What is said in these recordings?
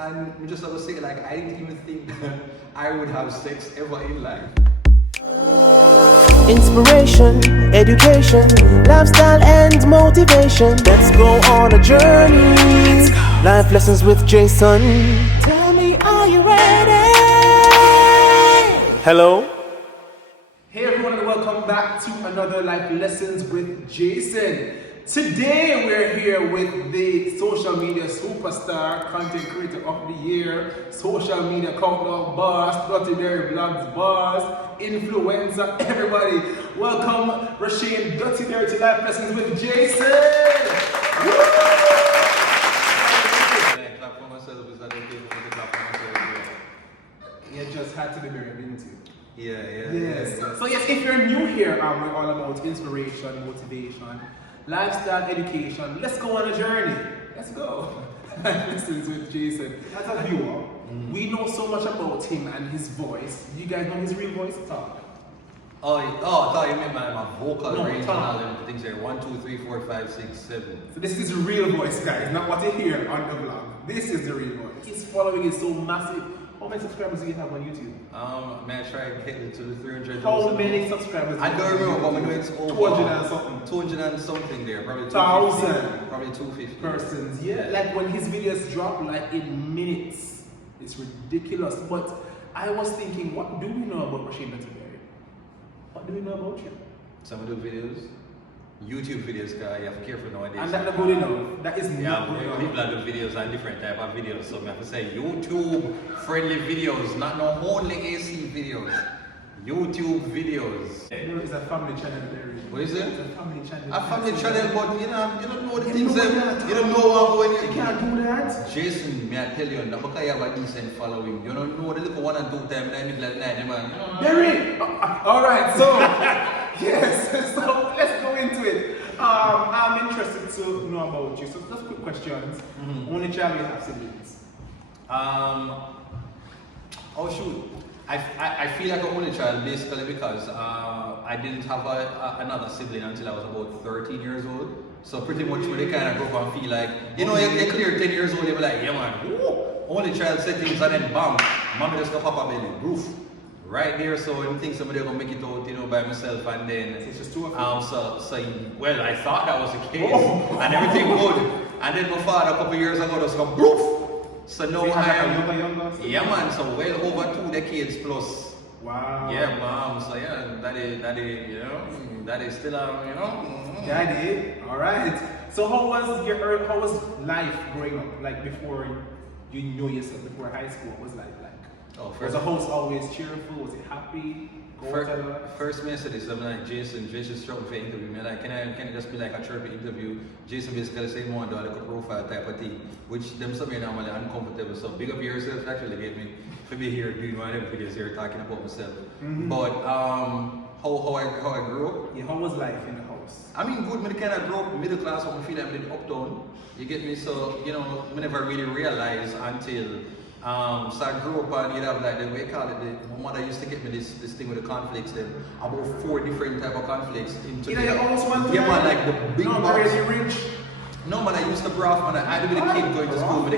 And we just always say like I didn't even think that I would have sex ever in life. Inspiration, education, lifestyle and motivation. Let's go on a journey. Life lessons with Jason. Tell me, are you ready? Hello? Hey everyone, and welcome back to another Life Lessons with Jason. Today we're here with the social media superstar, content creator of the year, social media countdown boss, Dutty vlogs boss, influencer, everybody. Welcome Rasheen Dutty to Life Lessons with Jason. You just had to be very, didn't you? Yes. So yes, if you're new here, we're all about inspiration, motivation, lifestyle, education. Let's go on a journey. Let's go. Lessons with Jason. As a viewer, we know so much about him and his voice. Do you guys know his real voice? Talk. Oh, I thought you meant my vocal range and all talk. them things there. 1, 2, 3, 4, 5, 6, 7. So this is the real voice, guys, not what you hear on the vlog. This is the real voice. His following is so massive. How many subscribers do you have on YouTube? Man, I try and get it to the 300. How many subscribers? I don't remember, but we know it's over 200 and something. 200 and something there, probably 1,000. Probably 250 persons. Yeah, like when his videos drop like in minutes, it's ridiculous. But I was thinking, what do we know about Rasheen Dutty? What do we know about you? Some of the videos, YouTube videos, guy, you have to be careful nowadays. And that's not good enough. That is not good enough. People that do videos and different type of videos. So I have to say YouTube friendly videos, not no only AC videos. YouTube videos. You know, it's a family channel there. What is it? It's a family channel. A family channel, but you don't know the things know that that. you don't know when You can't do that. Jason, may I tell you, now because you have a decent following, you don't know the little 1 and 2 times in the middle of the night, man. Derek! Alright, so yes, so let's go into it. I'm interested to know about you. So just quick questions. Only child, you have siblings? Oh shoot. I feel like an only child basically because I didn't have another sibling until I was about 13 years old. So pretty much when they kind of grow up and feel like, you know, you clear 10 years old, you're like, yeah man, woo, only child settings, and then bam, mommy just go pop up belly, roof. Right there, so I think somebody gonna make it out, you know, by myself, and then It's just two of you. well, I thought that was the case, and everything good, and then my father a couple years ago just go roof. So now So you have I'm like a younger sibling? yeah man, so well over 2 decades plus. Wow. Yeah, mom. So yeah, that is, you know, that is still, you know. Daddy, all right. So how was life growing up? Like before you knew yourself, before high school, what was life like? Oh, Was the house always cheerful? Was it happy? First me said this, I'm like, Jason struggled for interview. Me like, can it just be like a chirpy interview? Jason basically say more do like a profile type of thing, which them some me normally uncomfortable. So big up yourself actually get me to be here doing one of them videos here talking about myself. But how I grew up. Yeah, how was life in the house? I mean, good. Me kind of grew up middle class, so I feel like I'm in uptown. You get me? So you know, I never really realized until. So I grew up and you'd have like the way you call it, my mother used to get me this thing with the conflicts, them about 4 different type of conflicts into You know, your house one yeah man, time? like the big No, box. very rich. No man, I used to braff man, I had to be the kid going to school, but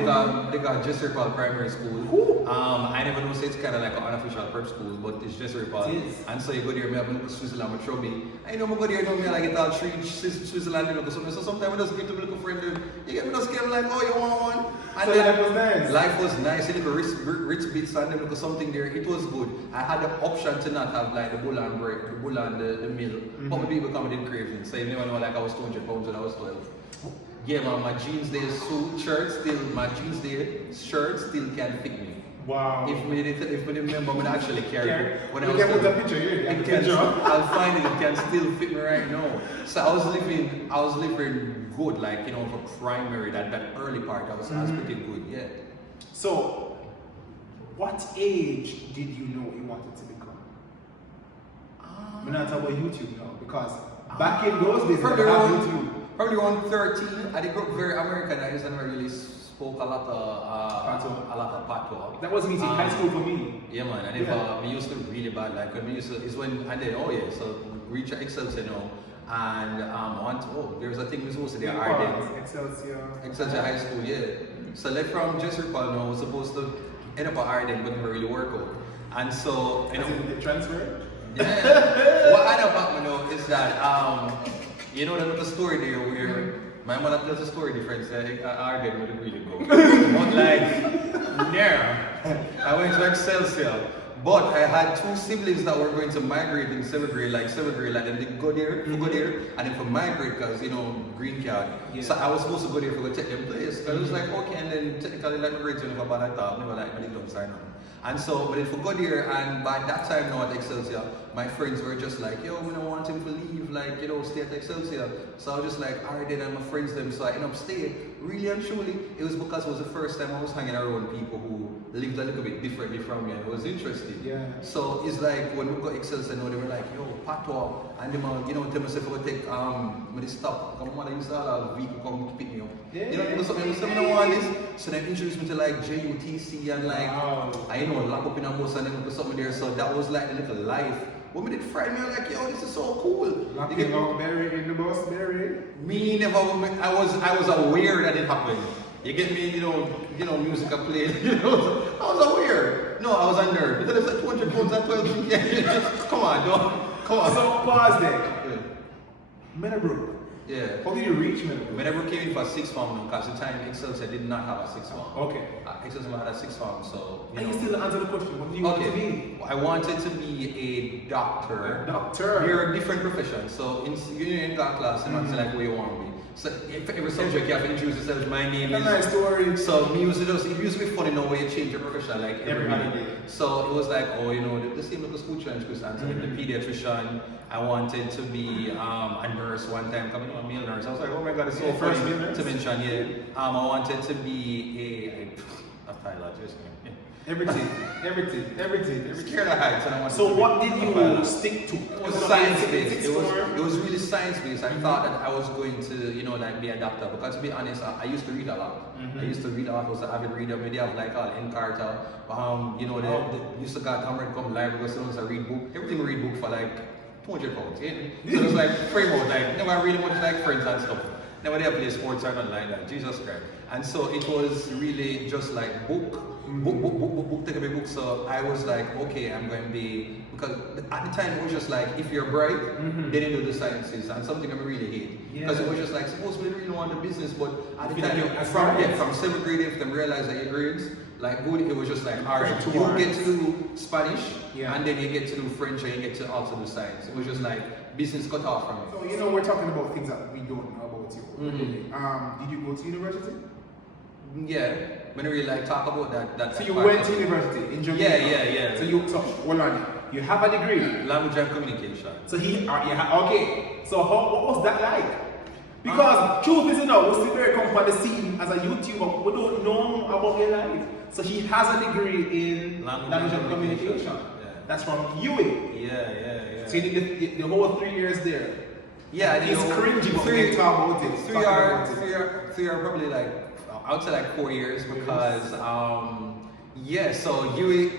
they got Jesse Paul Primary School. I never know say it's kinda like an unofficial prep school, but it's Jesse Paul. It is. And so you go there, me have a look at Switzerland with Chubby. I know I go there, you know me, I get all 3 Switzerland, you know, so sometimes I just give to me a little friend, you get me just get like, oh you want one? And So then life was nice. Life was nice, you know, rich bits and them, something there, it was good. I had the option to not have like the bull and bread, the bull and the meal. But my people come in craving. So you never know like I was 200 pounds when I was 12. Yeah man, my jeans there, shirt still can fit me. Wow. If we remember when I actually carried it. When I You was can put a 12, picture here. it can, I'll find it can still fit me right now. So I was living good, like you know, for primary, that early part I was pretty good, yeah. So, what age did you know what you wanted to become? We're not talking about YouTube now, because back in those days, Probably we had around, YouTube. probably around 13. I grew up very Americanized and I really spoke a lot of patois. That was me in high school for me. Yeah man, and if me used to really bad, like when we used to, is when, and then, oh yeah, so reach Excelsior now, and there's a thing we supposed to do, Arden. Excelsior. Excelsior High School, yeah. So left from Jesse Paul now, was supposed to end up at Arden, but never really work out. And so, you know, the transfer? Yeah. What ended up happening though is that, you know, there's a story there where my mother tells a story different, like Arden wouldn't really go. But like, I went to Excelsior. But I had two siblings that were going to migrate in 7th grade, like then they go there, and then for migrate, because, you know, green card. Yeah. So I was supposed to go there for go take them place. Because it was like, okay, and then technically like migrate, you know, but I thought, never like, I didn't sign up. And so, but if we go there, and by that time now at Excelsior, my friends were just like, yo, we don't want him to leave, like, you know, stay at Excelsior. So I was just like, alright then, and my friends them, so I ended up staying. Really and truly, it was because it was the first time I was hanging around people who lived a little bit differently from me, and it was interesting. Yeah. So it's like, when we got Excelsior now, they were like, yo, Patois, and them, you know, tell me if I would take, when they stop, come on, I used to have a vehicle come pick me up. Yeah. You know, because something I want this, so they introduced me to like JUTC and like, I know, lock up in a bus and then put something there, so that was like a little life. When we did Friday, I was like, yo, this is so cool. Locking up Barry in the bus, Barry? Me never, I was aware that it happened. You get me, you know, music I played, you know, I was aware. No, I was a nerd. Because it's like 200 pounds at 12. Come on, dog. Come on. So pause there. Yeah. Meadowbrook. Yeah. How did you reach Meadowbrook? Meadowbrook came in for 6th form because at the time Excelsior did not have a 6th form. Okay. Excelsior had a 6th form, so. And you still answer the question. What do you want to be? I wanted to be a doctor. A doctor. You're a different profession. So you're in that class, and it's like where you want to be. So every subject you have to introduce yourself. My name is. Nice story. So it used to be funny now when you change your profession like every minute. So it was like, oh, you know, the same with the school challenge, Chris answered. The pediatrician. I wanted to be a nurse one time, coming on a male nurse. I was like, oh my god, it's so funny to mention. Yeah. I wanted to be a pilot. Everything. Scared of heights, and I wanted so to what did you stick to? It was science based. It was really science based. I thought that I was going to, you know, like be a doctor, because to be honest, I used to read a lot. I used to read a lot. I was an avid reader. Maybe I have like N Carter. You know, they used to got Cameron come library because someone read book. Everything we read book for like 200 pounds. Yeah? So it was like framework, like never really much like friends and stuff. Never they play sports or nothing like that. Jesus Christ. And so it was really just like book, take a book. So I was like, okay, I'm going to be, because at the time it was just like, if you're bright, then you do the sciences, and something I really hate. Because it was just like, supposedly really want the business, but at the time, from 7th grade, if them realize that your grades, like good, it was just like, alright, you get to do Spanish, and then you get to do French, and you get to also do science. It was just like, business cut off from it. So, you know, we're talking about things that we don't know about you. Did you go to university? Yeah, when we really like talk about that. So you went to university in Jamaica? Yeah. So hold on, you have a degree? Language and communication. So okay. So what was that like? Because truth is, you know, we still very come on the scene as a YouTuber, we don't know about your life. So he has a degree in language and communication. Yeah. That's from UA. Yeah. So you did the whole 3 years there. Yeah, he's cringy, but we talk about it. 3 are probably like, I would say like 4 years, because so UA,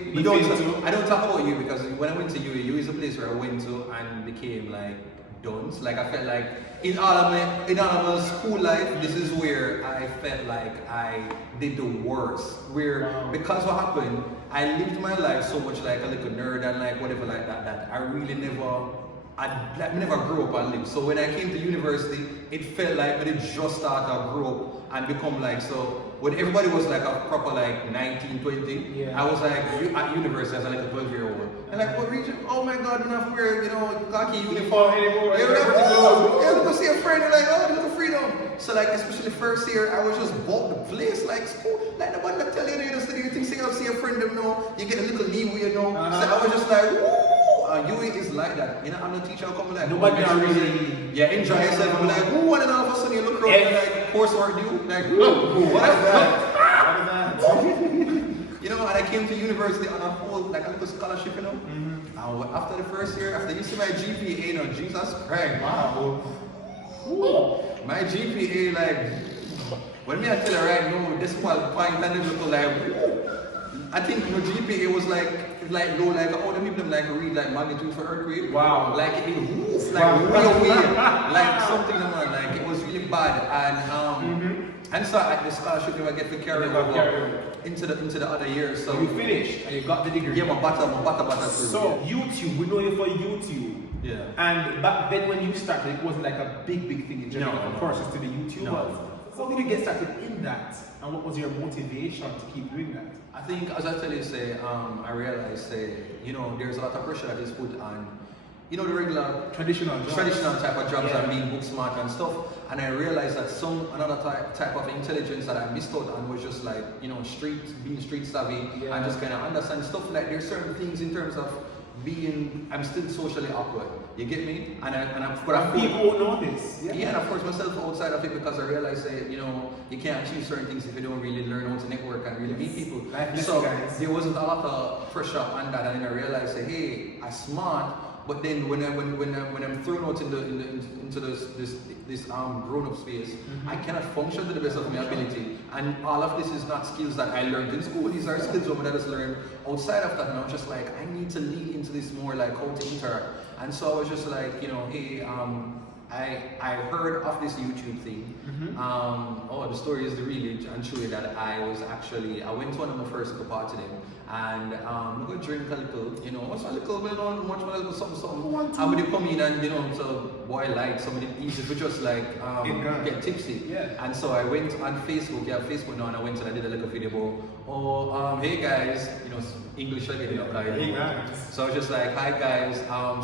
I don't talk about UA because when I went to UA is a place where I went to and became like dunce. Like I felt like in all of my school life, this is where I felt like I did the worst. Because what happened, I lived my life so much like a little nerd and like whatever like that I really I never grew up and lived. So when I came to university, it felt like I did just start to grow up and become like, so when everybody was like a proper like 19, 20, I was like at university as like a 12-year-old. And like, what region? Oh my god, enough to wear, you know, khaki uniform anymore. You don't have to go see a friend, and like, oh, little freedom. So like, especially first year, I was just bought the place, like school, like nobody that tell you, you know, you think you see a friend, you know, you get a little leeway, you know. So I was just like, woo! UA is like that. You know, I'm the teacher, I'll come like, nobody really, enjoy yourself. I'm like, who? And then all of a sudden you look around and like, coursework due? Like, what is that? You know, and I came to university on a whole, like a little scholarship, you know. And after the first year, after you see my GPA, you know, Jesus Christ, wow. My GPA, like, when me I tell her right now, this one point and it look like, I think your GPA was like low, like all the people like read like magnitude for earthquake. Wow. Like it moved like real weird. Like something like it was really bad. And And so the scholarship I get to carry over into the other years. So you finished and you got the degree. Yeah, my butter through. So YouTube, we know you for YouTube. Yeah. And back then when you started, it wasn't like a big thing in Jamaica. No. Of course, it's to the YouTubers. No. How did you get started in that? And what was your motivation to keep doing that? I think, as I tell you, I realized, there's a lot of pressure that is put on, the regular traditional type of jobs and being book smart and stuff. And I realized that another type of intelligence that I missed out on was just like, being street savvy and just kind of understand stuff. Like there's certain things in terms of I'm still socially awkward. You get me? And people won't know this. Yeah, and of course myself outside of it, because I realized that you can't achieve certain things if you don't really learn how to network and really meet people. So there wasn't a lot of pressure on that, and then I realized that hey, I'm smart. But then when I'm thrown out into this grown-up space, I cannot function to the best of my ability. And all of this is not skills that I learned in school. These are skills that I just learned outside of that. And I was just like, I need to lead into this more, like how to interact. And so I was just like, hey, I heard of this YouTube thing. The story is really and truly that I went to one of my first party them, and I go drink a little, what's a little bit on, watch a little something. And when they come in and so boy like somebody easy to just like get tipsy. Yeah. And so I went on Facebook, Facebook now, and I went and I did a little video about, hey guys, English again, Hey guys. So I was just like, hi guys,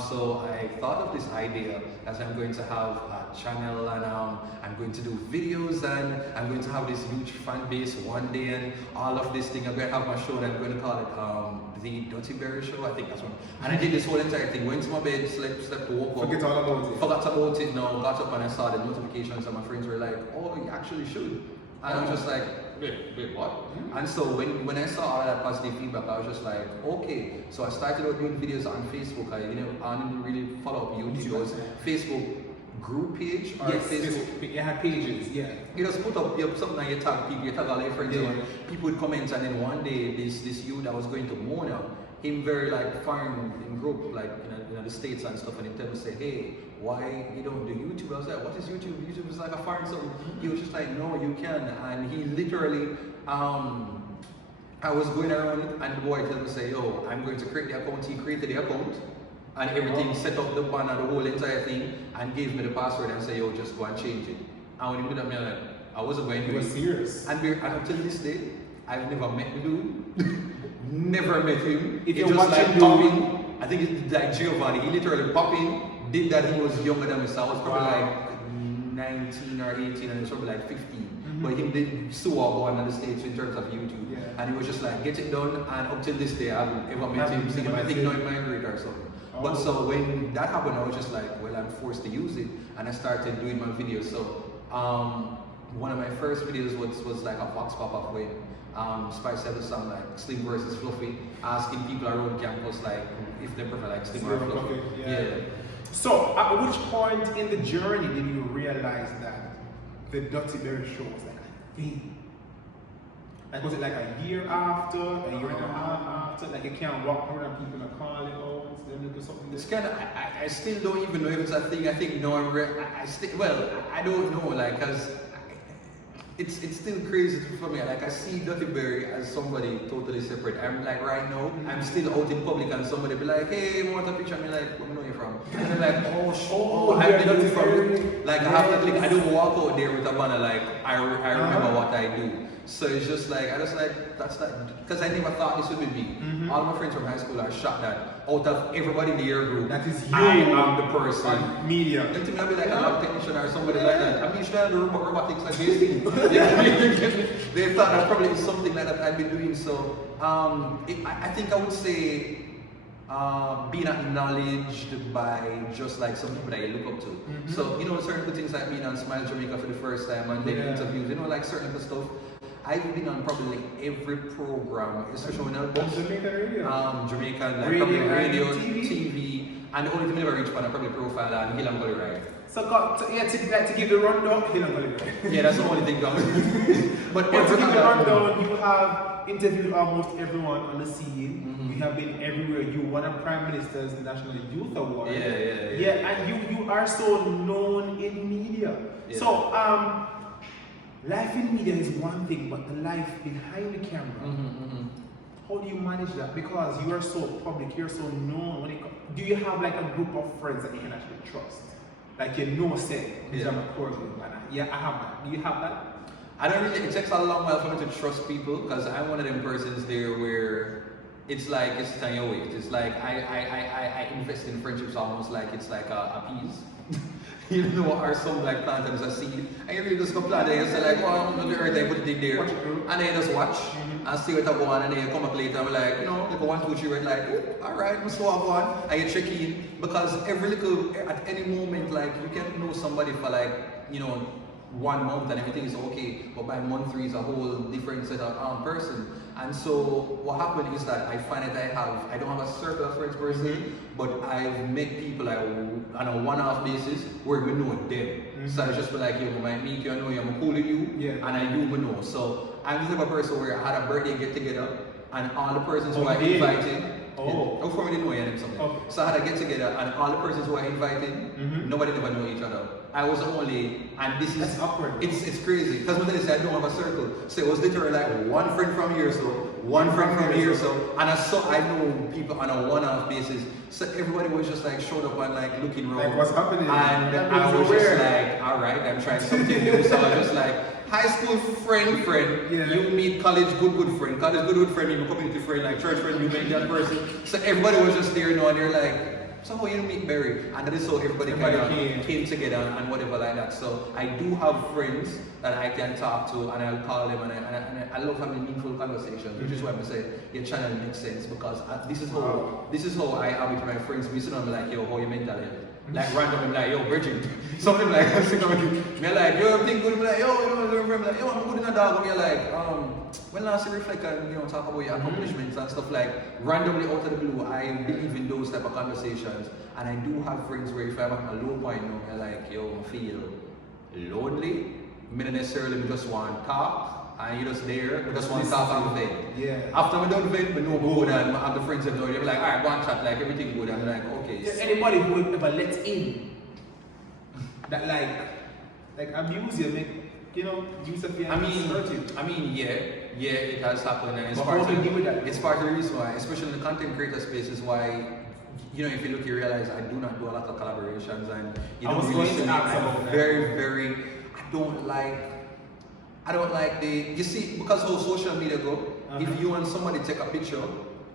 so I thought of this idea that I'm going to have a channel and I'm going to do videos and I'm going to have this huge fan base one day and all of this thing. I'm going to have my show and I'm going to call it the Dutty Show, I think that's one. And I did this whole entire thing, went to my bed, slept, woke up. Forgot about it now, got up and I saw the notifications and my friends were like, oh, you actually should. And I was just like, wait, what? And so when I saw all that positive feedback, I was just like, okay. So I started out doing videos on Facebook. I didn't really follow up YouTube. It was Facebook group page or Facebook. You had pages, yeah. You just put up something and you tag people, you tag all your friends, and people would comment, and then one day this youth that was going to Mona, him very like foreign in group, like in the States and stuff, and he tell me say, hey, why you don't do YouTube? I was like, what is YouTube? YouTube is like a foreign something. He was just like, no, you can. And he literally, I was going around it, and the boy told me say, yo, I'm going to create the account. He created the account and everything, set up the banner, the whole entire thing, and gave me the password and say, yo, just go and change it. And when he did that, me like, I wasn't going to do it. You were serious. And until this day, I've never met the dude. Never met him. If he you're just watching like popping. I think it's like Giovanni. He literally popping. Did that. He was younger than me, so I was probably like 19 or 18, and he was probably like 15. But he did so well on the stage in terms of YouTube, and he was just like get it done. And up till this day, I haven't ever met him. Singing, I think not migrate or something. But so when that happened, I was just like, well, I'm forced to use it, and I started doing my videos. So one of my first videos was like a vox pop-up when Spice had a song like Slim versus Fluffy, asking people around campus like if they prefer like Slim or Fluffy. Yeah. So at which point in the journey did you realize that the Dutty show was like a thing? Like was it like a year after, a year and a half after? Like you can't walk around and people are calling out, them do something. It's kind of, I still don't even know if it's a thing. I think no, I don't know, like, cause it's still crazy for me. Like I see Dutty as somebody totally separate. I'm like right now, I'm still out in public and somebody be like, hey, you want a picture? I'm like, where do you know you from? And I'm like, I've been from. Like I have to click. I don't walk out there with a banner like I remember what I do. So it's just like, that's like, because I never thought this would be me. All my friends from high school are shocked that out of everybody in the year group, that is you. I am the person. Media. Don't think I'll be like a lab technician or somebody like that. I mean, should I do robotics like this thing? They thought that probably is something like that I've been doing. So I think I would say being acknowledged by just like some people that you look up to. So, certain good things like being on Smile Jamaica for the first time and doing interviews, like certain good stuff. I've been on probably like every program, especially when I was Jamaican, like probably radio, TV, and the only thing I ever reached for, I probably profile and Hill and Gully Ride. So to give the rundown, Hill and Gully Ride. Yeah, that's the only thing going. But to give the rundown, you have interviewed almost everyone on the scene. You have been everywhere. You won a Prime Minister's National Youth Award. Yeah, and you are so known in media. So life in media is one thing, but the life behind the camera, how do you manage that? Because you are so public, you're so known. Do you have like a group of friends that you can actually trust? Like you know, say, these are my core group, and I have that. Do you have that? I don't really, it takes a long while for me to trust people because I'm one of them persons there where it's like it's time you wait. It's like I invest in friendships almost like it's like a piece. You know, or some like plant as a seed. And you really just go plant it and say like, well, I'm on the earth, I put it in there. And then you just watch and see what I go on, and then you come back later and be like, you know, like a 1, 2, 3, like, oh, alright, I'm so on. And you check in because every little at any moment, like you can know somebody for like, you know, 1 month and everything is okay, but by month 3 is a whole different set of person. And so what happened is that I find that I don't have a circle of friends per se, but I've met people like, on a one-off basis where we know them. So I just be like, yo, I might meet you, I know you, I'm cool with you, and I do know. So I'm the type of person where I had a birthday get together and all the persons who I invited, before we didn't know you and something. So I had a get together and all the persons who I invited, nobody never know each other. I was only, and this is awkward. It's crazy because when they say I don't have a circle, so it was literally like one friend from here, so one friend from here, so and I know people on a one-off basis. So everybody was just like showed up and like looking around. Like what's happening? And I was just like, all right, I'm trying something new. So I was just like, high school friend, you meet college good friend, college good friend, you community friend, like church friend, you meet that person. So everybody was just there, you know, and they're like, so how you meet Barry? And that is how everybody kind of came together and whatever like that. So I do have friends that I can talk to and I'll call them and I love having meaningful conversations, which is why I say your channel makes sense because this is how I am with my friends. We sit down and be like, yo, how you mental health? Like randomly like, yo, Bridget. Something like me like, yo, everything good? I'm like, yo, you know, I'm like, yo, I'm good in a dog. And like, when last you reflect and you know talk about your accomplishments and stuff like randomly out of the blue, I believe in those type of conversations. And I do have friends where if I'm at a low point now, I'm like, yo, I feel lonely. I don't necessarily just want to talk. And you're just there, we just want to talk and vent. After we done vent, we know we go and I have the friends that know, they're like, alright, go and chat, like everything good. I'm like, okay. Is there anybody who would ever let in that like abuse you, make, you know, use of your hurt you? I mean, yeah, it has happened and it's part of the reason why, especially in the content creator space is why, you know, if you look, you realize I do not do a lot of collaborations and you don't really see me. I'm very, I don't like you see, because how social media go, if you and somebody take a picture,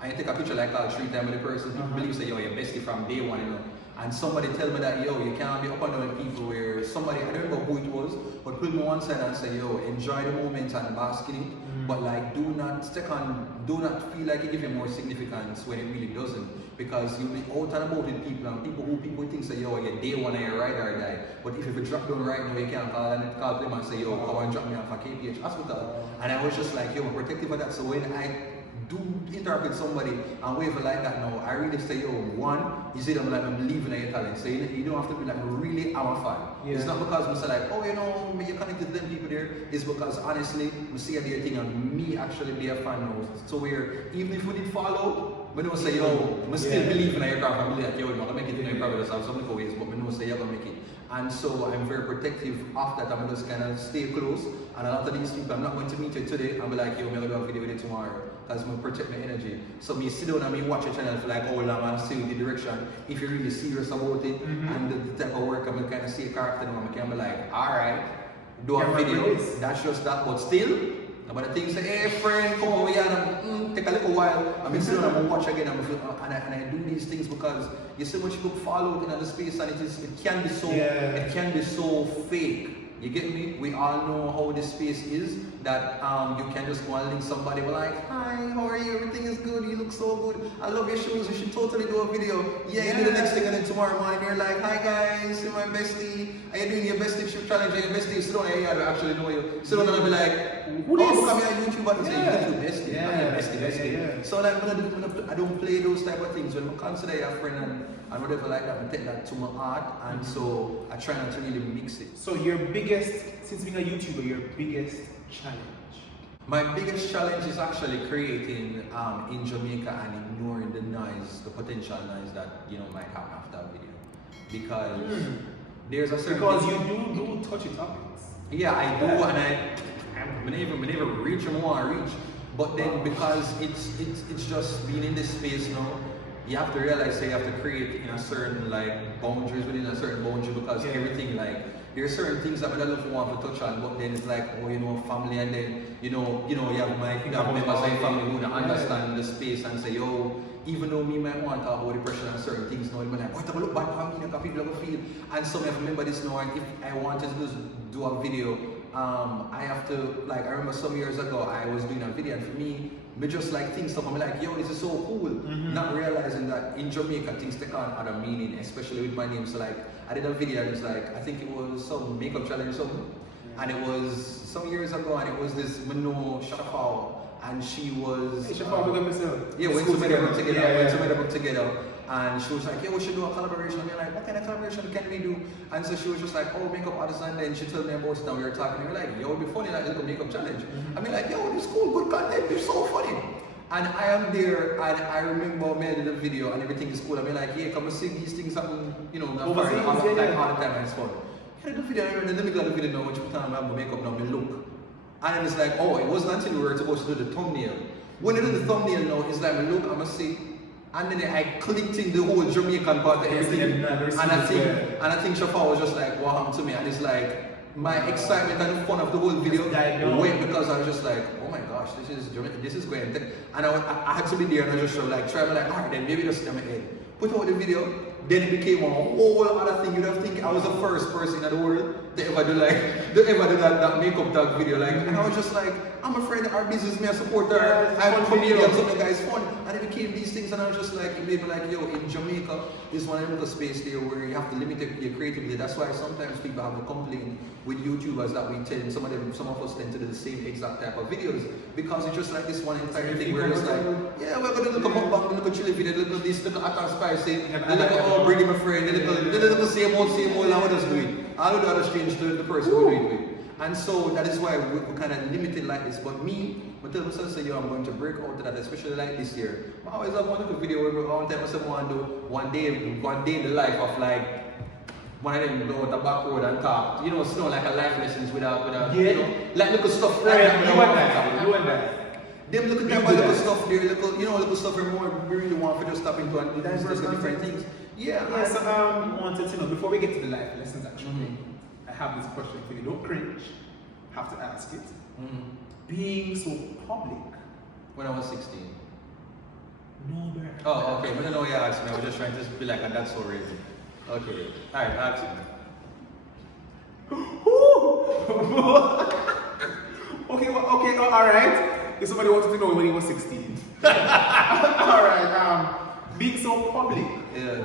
and you take a picture like I'll treat them with the person, people believe say, yo, you're bestie from day one, you know. And somebody tell me that, yo, you can't be up and down with people where somebody, I don't know who it was, but put me on one side and say, yo, enjoy the moment and bask in it, but like do not feel like you give it more significance when it really doesn't. Because you'll be out and about with people and people think say, yo, you're day one and you're ride or die. But if you drop down right now, you can't call them and say, yo, come and drop me off a KPH hospital. And I was just like, yo, I'm protective of that. So when I do interact with somebody and whatever like that now, I really say, yo, one, you see them like I'm believing in your talent. So you don't have to be like really our fan. It's not because we say like, oh, you know, you connected to them people there. It's because honestly, we see a dear thing and me actually be a fan now. So where even if we did follow, we don't say, yo, we still believe in your craft and believe like, yo, you're not gonna make it in your craft, just have some little ways, but we don't say you're gonna make it. And so I'm very protective of that. I'm just kind of stay close. And a lot of these people, I'm not going to meet you today. I'm like, yo, I'm gonna do a video with you tomorrow. Because I'm protect my energy. So me sit down and me watch your channel for like how long and see the direction. If you're really serious about it and the type of work I'm gonna kind of see a character and I'm be like, alright, do a video. That's just that, but still. But the thing say, hey friend, come over here and take a little while. I mean, sit down and watch again and I do these things because you see much people follow in the space and it can be so fake. You get me? We all know how this space is, that you can just go and link somebody and be like, hi, how are you? Everything is good, you look so good. I love your shoes, you should totally do a video. Yeah, you do the next thing and then tomorrow morning you're like, hi guys, you're my bestie. Are you doing your bestie challenge? Are your bestie? Sit down here, I actually know you. Sit down and be like, who is come here YouTube and say, YouTube bestie, I'm your bestie. So like, I don't play those type of things. When I consider you a friend and whatever like that, I take that to my heart, and so I try not to really mix it. So your biggest, since being a YouTuber, your biggest challenge? My biggest challenge is actually creating in Jamaica and ignoring the noise, the potential noise that might happen after a video, because there's a certain you do touchy topics. Yeah, I do, and I never reach them want to reach. But then because it's just being in this space now, you have to realize that you have to create in a certain like boundaries within a certain boundary because everything like there are certain things that I don't want to touch on, but then it's like family, and then you have members of your family who don't understand the space and say even though me might want to talk about depression and certain things now, I'm like, what look bad for me, because people are gonna feel. And so I remember this now, and if I wanted to do a video, I have to, like, I remember some years ago, I was doing a video, and for me just like things stuff, I'm like, this is so cool. Not realizing that in Jamaica, things take on other meaning, especially with my name. So like, I did a video, and it's like, I think it was some makeup challenge or something, and it was some years ago, and it was this Mano Shafal, and she was... Hey, Shafal, we got myself. Yeah, went to Meadowbrook together, and she was like, we should do a collaboration. And we're like, what kind of collaboration can we do? And so she was just like, makeup artist, and then she told me about it, and we were talking, and we were like, it'd be funny, like, little makeup challenge. I mean, like, this is cool, good content, it's so funny. And I am there, and I remember me did the video, and everything is cool. I mean, like, come and see these things happen, all the time, and it's fun. I did the video, and then let me go to the video now, which time I have my makeup now, my look. And then it's like, it wasn't until we were supposed to do the thumbnail. When I do the thumbnail now, it's like, look, I'm gonna see. And then I clicked in the whole Jamaican part of everything. And I think Shafa was just like, what happened to me? And it's like, my excitement and the fun of the whole video went because I was just like, oh my gosh, this is going. And I had to be there, and I just like, try to like, alright, then maybe just in my head. Put out the video, then it became a whole other thing. You'd have to think I was the first person in the world to ever do that makeup tag video. Like, and I was just like, I'm a friend, our business, me, I support her, I'm comedian, something that is fun. And it became these things, and I was just like, it made me like, in Jamaica, there's one little space there where you have to limit your creativity. That's why sometimes people have a complaint with YouTubers that some of us tend to do the same exact type of videos, because it's just like this one entire thing where it's like, we're gonna look at mukbang, look at chili video, look at this, look at hot and spicy, look at bringing my friend, look at the same old, and what does do it. All of the other strange to the person who do it with. And so that is why we're kind of limited like this. But me, I tell myself, say, I'm going to break out to that, especially like this year. I always have one little video where I tell myself I want to do one day in the life of like one of them go on the back road and talk, snow like a life lessons without like little stuff. You want that. Them look at that little stuff there, little stuff we really want to just stop into and discuss different things. Yeah, so I wanted to know, before we get to the life lessons actually, I have this question for you. Don't cringe, have to ask it. Being so public. When I was 16. No, bro. Oh, okay. But no, yeah, actually, I was just trying to be like, and that's so crazy. Okay. Alright, ask Okay, alright. If somebody wanted to know when he was 16. Alright, being so public. Yeah.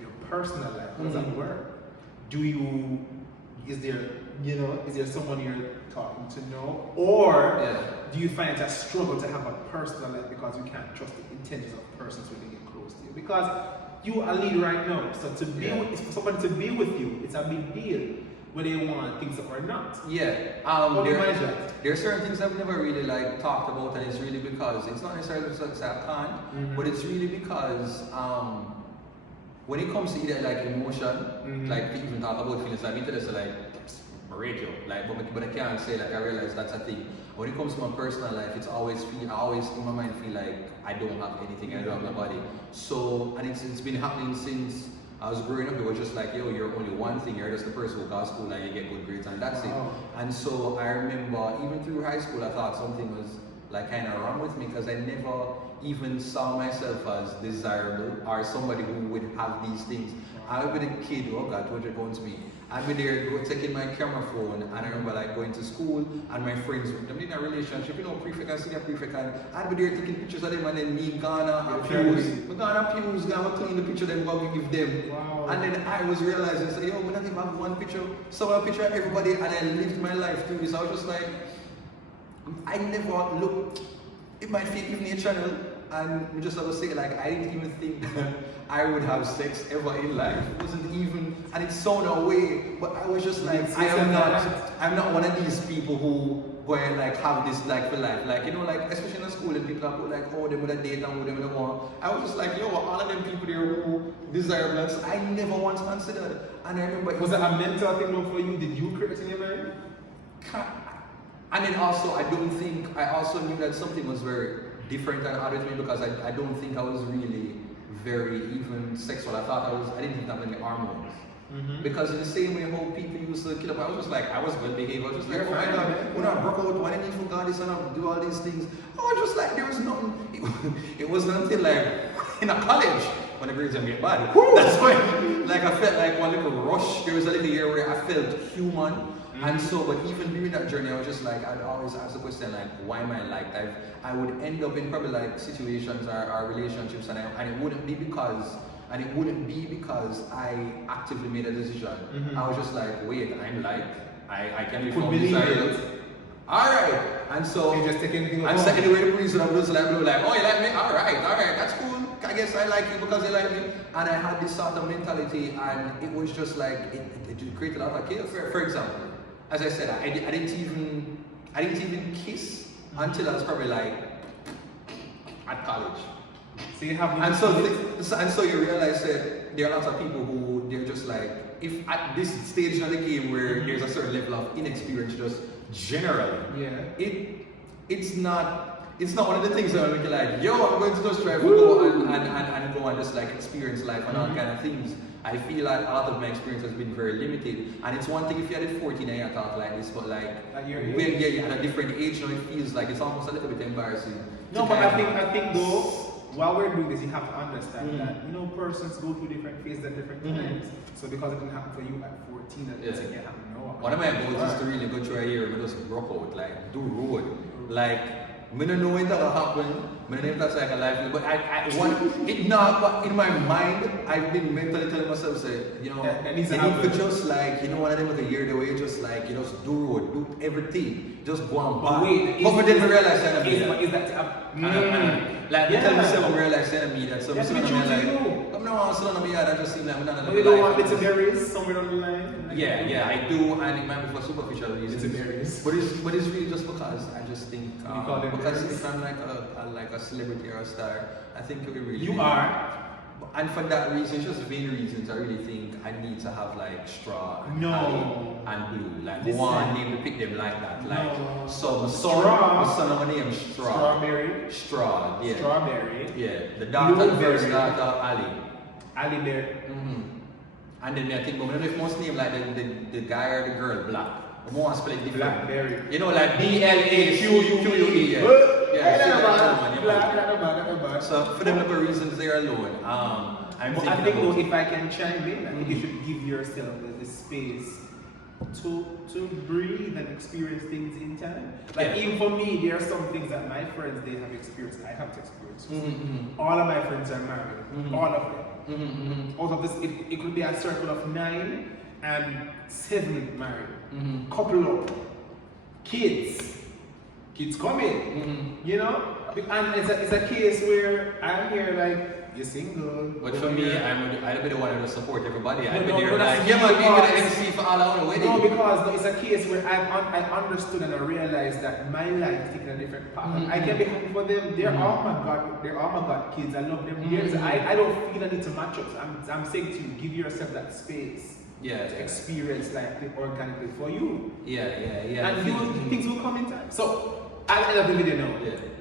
Your personal life, how does that work? Is there someone you're talking to know? Or do you find it a struggle to have a personal life because you can't trust the intentions of persons when they get close to you? Because you are a lead right now, so for someone to be with you, it's a big deal, whether you want things or not. Yeah. There are certain things I've never really like talked about, and it's really because it's not necessarily because I can't, but it's really because when it comes to either like emotion, like even talk about feelings, like me tell us like radio, like but I can't say like I realize that's a thing. When it comes to my personal life, I always in my mind feel like I don't have anything, I don't have nobody. So and it's been happening since I was growing up. It was just like, you're only one thing, you're just the person who goes to school and you get good grades and that's it. And so I remember even through high school I thought something was like kind of wrong with me, because I never even saw myself as desirable or somebody who would have these things. I would be the kid, oh God, what you're going to me. I'd be there taking my camera phone, and I remember like going to school and my friends, them in a relationship, prefect and senior prefect, and I'd be there taking pictures of them, and then me, Ghana, Pews, Ghana clean the picture, then go give them. Wow. And then I was realizing, so, we not even have one picture, a picture of everybody, and I lived my life through this. I was just like, I never looked, it might fit Evening Channel, and we just have to say, like, I didn't even think that I would have sex ever in life. It wasn't even, and it sounded away, but I was just like, I'm not one of these people who go and like have this like for life. Like, like especially in school, and people are put like, they would have date and who they would have want. I was just like, all of them people there who desire that, I never once considered. And I remember, was it a mental thing for you? Did you create it in your mind? And then also, I also knew that something was very different and odd with me because I don't think I was really very even sexual. I didn't think I had any hormones. Because in the same way how people used to kill up, I was just like, I was well behaved. I was just like, when I broke out, why didn't you forget this and I do all these things? I was just like, there was nothing. It wasn't until like in a college when the grades get bad. That's when like I felt like one little rush. There was a little year where I felt human. And so, but even during that journey, I was just like, I'd always ask the question like, why am I like that? I would end up in probably like situations or relationships, and it wouldn't be because I actively made a decision. I was just like, wait, I'm like, I can be from this area. Alright, and so, you just take anything and second way the reason I was like, oh, you like me? Alright, that's cool. I guess I like you because you like me. And I had this sort of mentality, and it was just like, it created a lot of chaos. For example, as I said, I didn't even kiss until I was probably like at college. So you have and so you realize that there are lots of people who they're just like, if at this stage of the game where there's a certain level of inexperience just generally, it's not one of the things that make you like, yo, I'm going to just try to go and go and just like experience life and all kind of things. I feel like a lot of my experience has been very limited, and it's one thing if you had it 14 and you talk like this, but like at your when you're at a different age now, it feels like it's almost a little bit embarrassing. No, but I think though, while we're doing this, you have to understand that persons go through different phases at different times. So because it didn't happen for you at 14, that doesn't get happen now. One of my goals is to really go through a year and just broke out, like do road, like. I don't know when that will happen. I don't know if that's like a life, but I want it now. But in my mind, I've been mentally telling myself, say, you know, you need just like, you know, one of them of the year, the way just like, you just do road, do everything, just go on back. But then I realize that like you tell myself, I realize that me that some son of me like, I'm not son of me that just seem like I'm not. You don't want bits of berries somewhere on the line. Yeah, I do, and it might be for superficial reasons. Bits of berries. But it's really just because I just think. Because if I'm like a celebrity or a star, I think it would really. You are. And for that reason, it's just vain reasons. I really think I need to have like straw and blue. Like one name to pick them like that. Like so, my son of a name Straw. Strawberry. Straw. Yeah. Strawberry. Yeah. The daughter, the first daughter, Ali. Ali Berry. And then I think, but I don't know if most name like the guy or the girl Black. I want to spell it different. Blackberry. You know, like BLAQUE. So for them little reasons they are alone. I think though, if I can chime in, I think you should give yourself the space to breathe and experience things in time. Like even for me, there are some things that my friends they have experienced, I have to experience. All of my friends are married. All of them. Out of this, it could be a circle of 9 and 7 married. Couple up. Kids coming. You know? And it's a case where I'm here like, you're single. But for me, I'd be the one to support everybody. I'd be there like, yeah man, be the MC for all our wedding. No, because it's a case where I understood and I realized that my life is taking a different path. I can be happy for them. They're all my God kids. I love them. I don't feel I need to match up. I'm saying to you, give yourself that space. To experience life organically for you. And things will come in time. So at the end of the video now,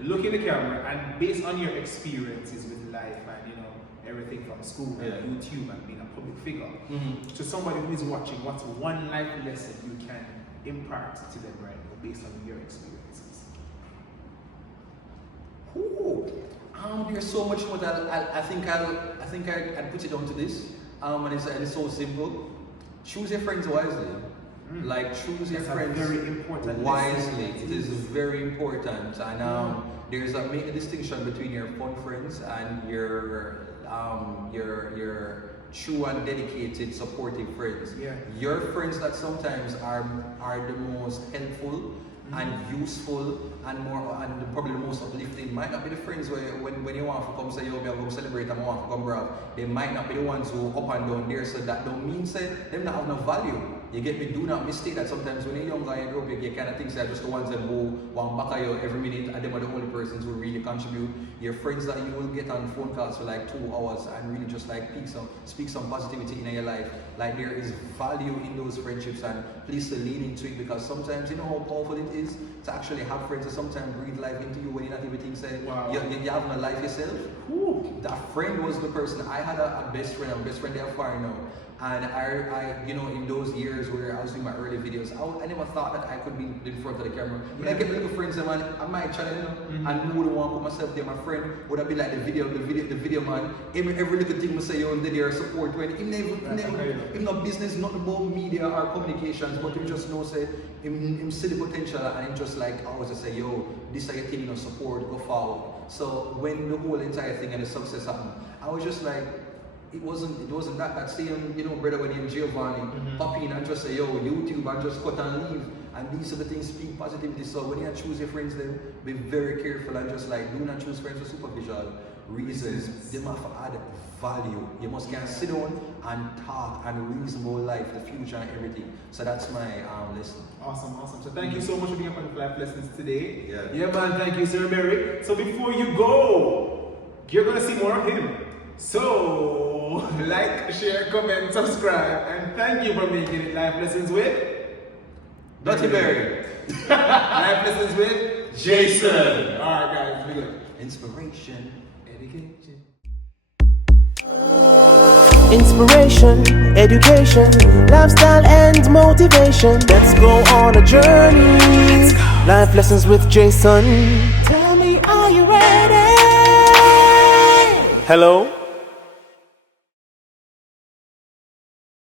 look in the camera and based on your experiences with life and everything from school and YouTube and being a public figure, to somebody who is watching, what's one life lesson you can impart to them right now based on your experiences? There's so much more that I think I'd put it down to this. And it's so simple. Choose your friends wisely. Like choose your friends very important wisely. It is very important. And there's a make a distinction between your fun friends and your true and dedicated supportive friends. Your friends that sometimes are the most helpful and useful and probably the most uplifting might not be the friends where when you want to come say, yo, we are going to celebrate and I want to come bro. They might not be the ones who up and down there, so that don't mean say them not have no value. You get me? Do not mistake that sometimes when you're younger and you grow up, you kind of think that just the ones that go one back of you every minute, and them are the only persons who really contribute. Your friends that you will get on phone calls for like 2 hours and really just like speak some positivity in your life. Like there is value in those friendships, and please to lean into it, because sometimes you know how powerful it is to actually have friends that sometimes breathe life into you when you're not even thinking, say, wow. you have no life yourself. Ooh. That friend was the person. I had a best friend, I'm best friend there far now. And I, you know, in those years where I was doing my early videos, I never thought that I could be in front of the camera. When I get little friends, man, I might channel, you know, and who would want to put myself there. My friend would have been like the video man. Every little thing I say, yo, they there support. When him not business, not about media or communications, but him just know say him see the potential, and him just like always say, yo, this is your thing, you know, support, go forward. So when the whole entire thing and the success happened, I was just like, it wasn't that same, you know, brother when him Giovanni pop in and just say, yo, YouTube, and just cut and leave. And these are the things, speak positivity. So when you choose your friends, then be very careful and just like do not choose friends for superficial reasons. They must add value. You must can sit down and talk and reason about life, the future and everything. So that's my lesson. Awesome. So thank you so much for being a part of Life Lessons today. Yeah, man, thank you, Sir Barry. So before you go, you're gonna see more of him. So like, share, comment, subscribe, and thank you for making it Life Lessons with Dutty Berry. Life Lessons with Jason. Alright guys, be good. Inspiration, education. Inspiration, education, lifestyle and motivation. Let's go on a journey. Life Lessons with Jason. Tell me, are you ready? Hello?